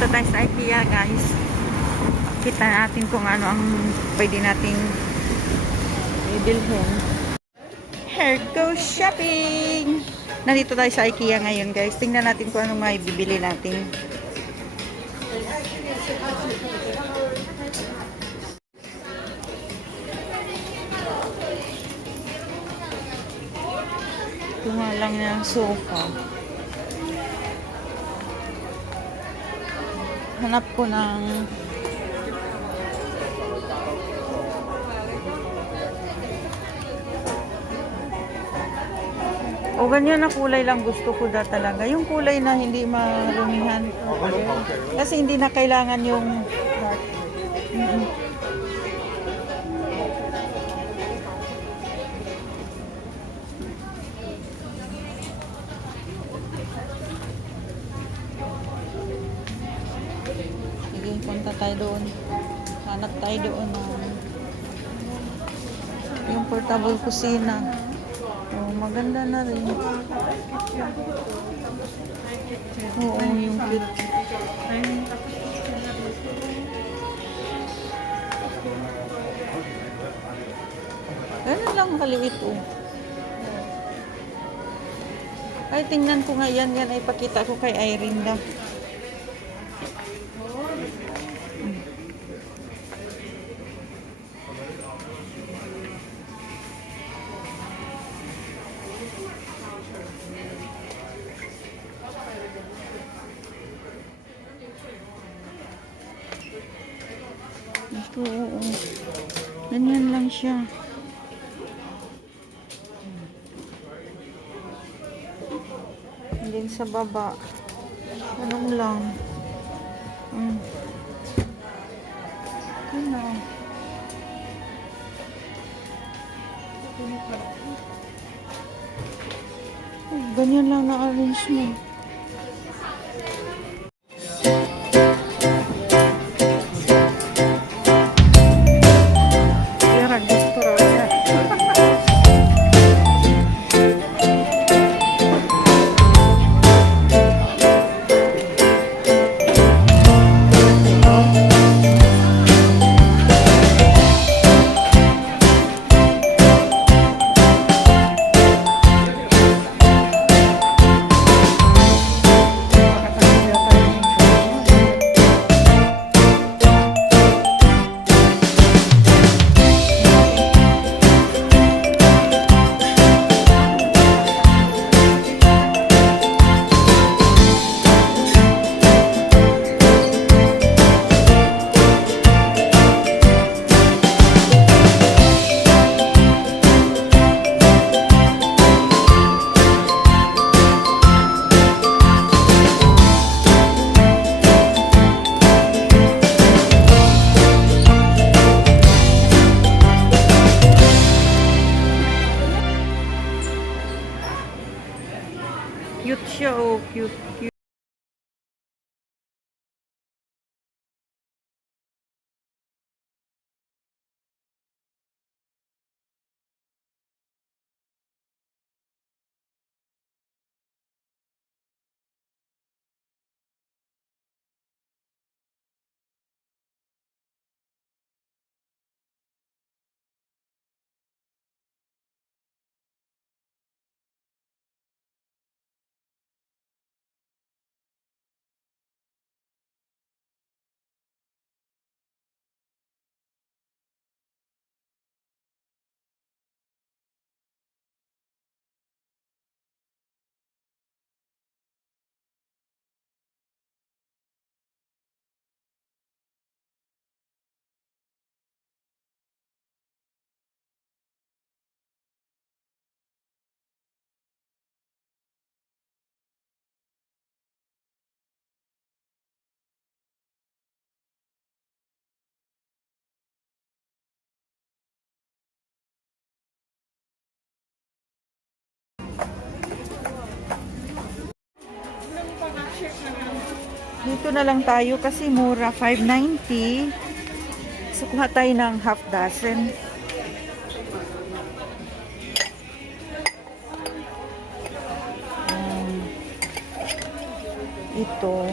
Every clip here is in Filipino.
punta tayo sa IKEA, guys. Kita natin kung ano ang pwede nating ibilhin. Here go shopping! Nandito tayo sa IKEA ngayon, guys. Tingnan natin kung ano may bibili natin. Tumalang na ang sofa. Hanap ko ng o ganyan na kulay lang gusto ko talaga. Yung kulay na hindi marumihan. Kasi hindi na kailangan yung sige, punta tayo doon. Hanap tayo doon yung portable kusina. Oh, maganda na rin. Oo, yung cute. Ganun lang kaliit, oh. Ay, tingnan ko nga yan. Yan ay pakita ko kay Irene daw. Ito, oo. Ganyan lang siya. And then sa baba, anong lang. Ano? Oh, ganyan lang na-arrange mo. Cute siya, oh. Cute, cute. Dito na lang tayo kasi mura, 590. So, kuha tayo ng half dozen. Ito.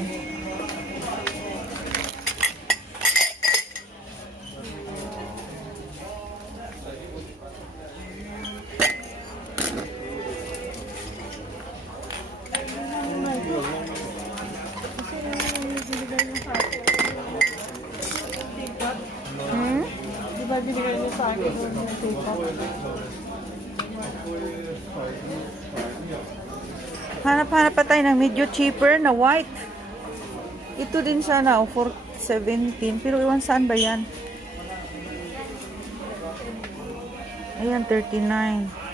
Hanap-hanap pa tayo ng medyo cheaper na white. Ito din sana, for 17. Pero iwan saan ba yan? Ayan, 39.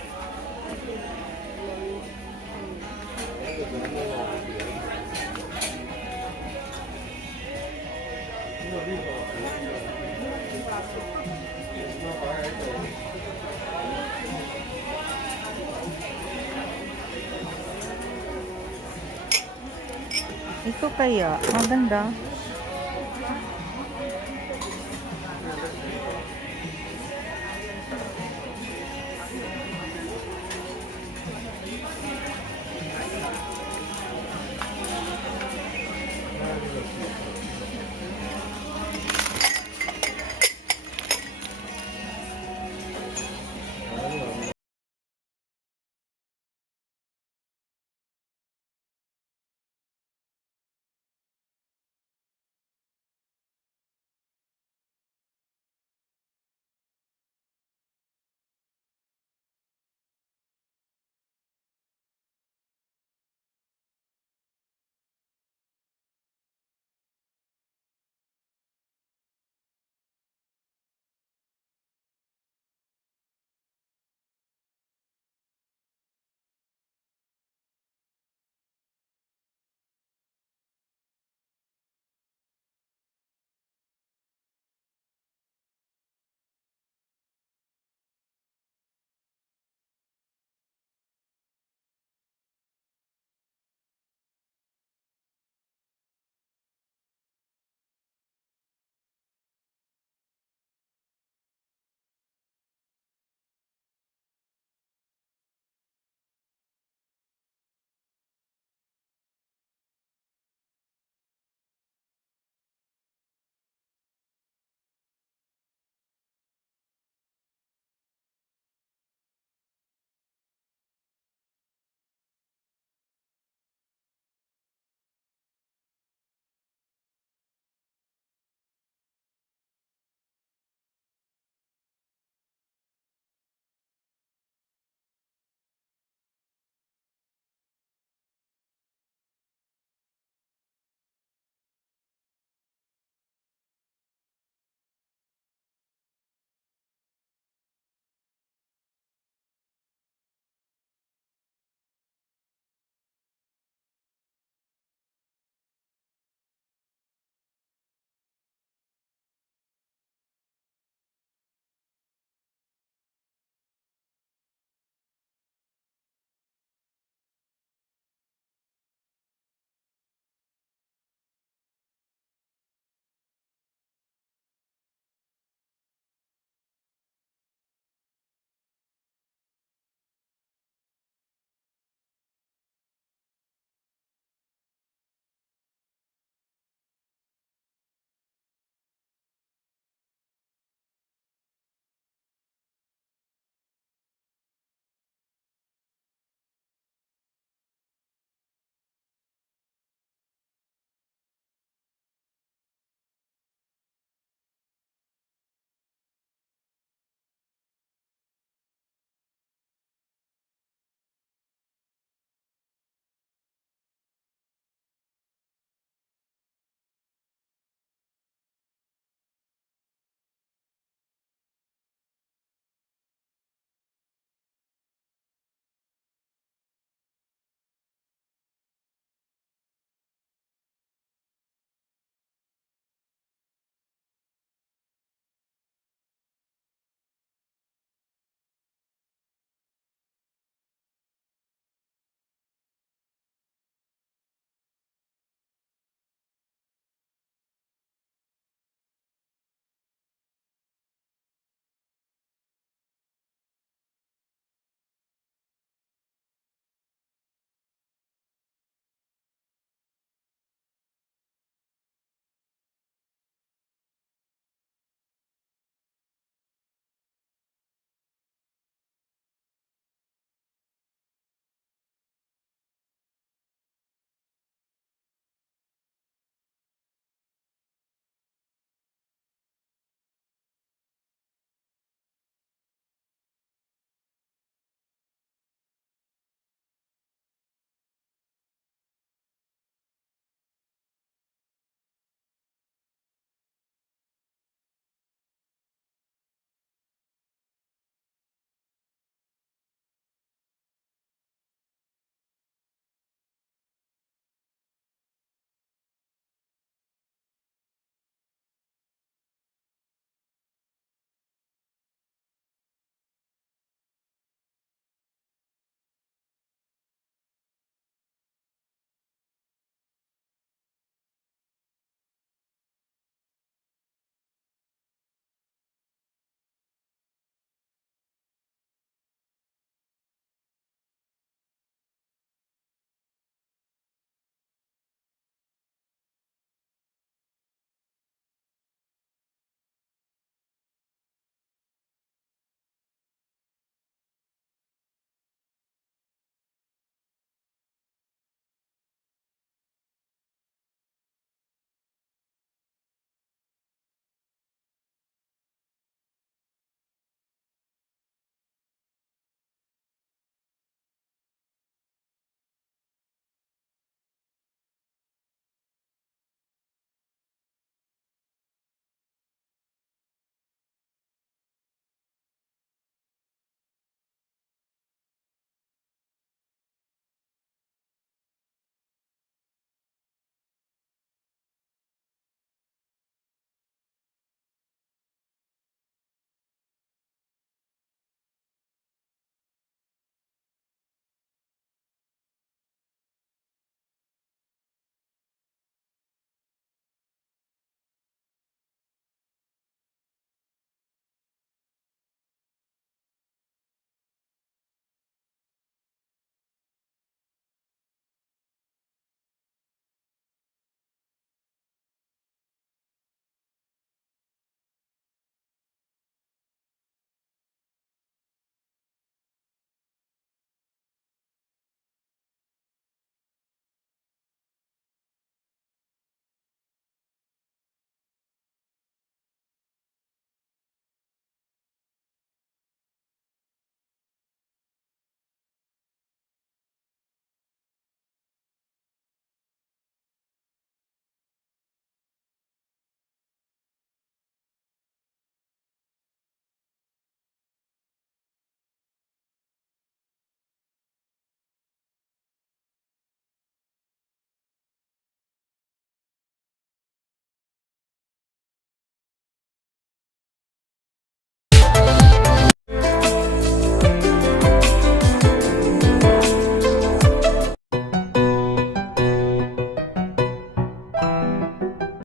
Ito kaya, maganda.